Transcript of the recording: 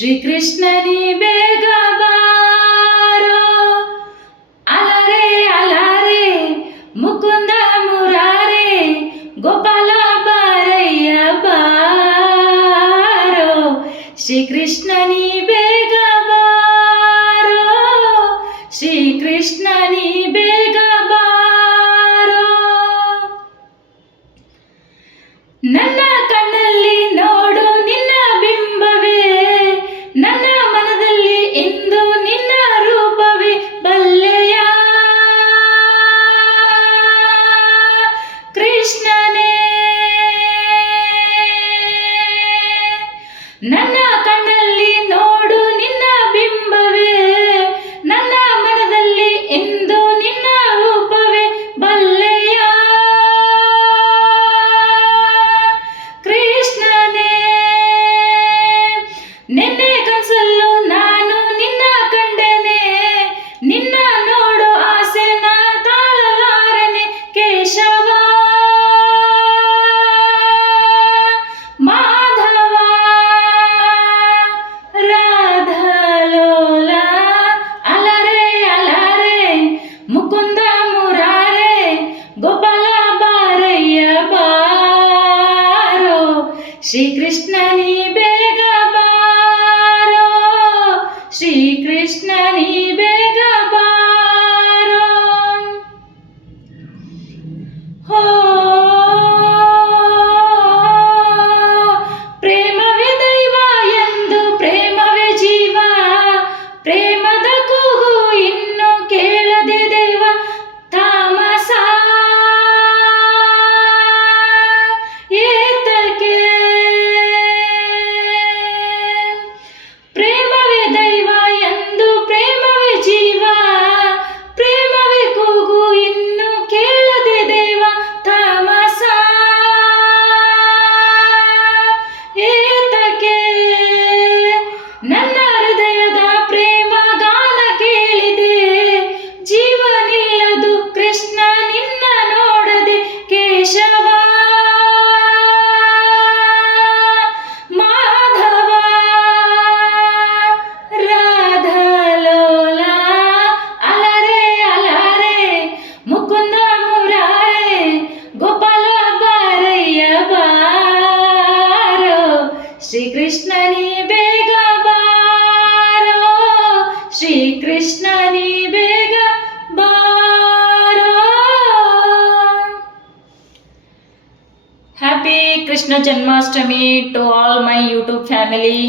ಶ್ರೀಕೃಷ್ಣನಿ ಬೇಗ ಬಾರೋ. ಅಲರೆ ಅಲರೆ, ಮುಕುಂದ ಮುರಾರೆ, ಗೋಪಾಲ ಬಾರಯ್ಯ ಬಾರೋ. ಶ್ರೀಕೃಷ್ಣನಿ ಬೇಗ ಬಾರೋ. ಶ್ರೀಕೃಷ್ಣನಿ ಬೇಗ श्री कृष्णनी बेग बारो श्री कृष्णनी बेग ಕೃಷ್ಣನಿ ಬೇಗ ಬಾರೋ ಶ್ರೀ ಕೃಷ್ಣನಿ ಬೇಗ ಬಾರೋ happy Krishna Janmashtami to all my YouTube family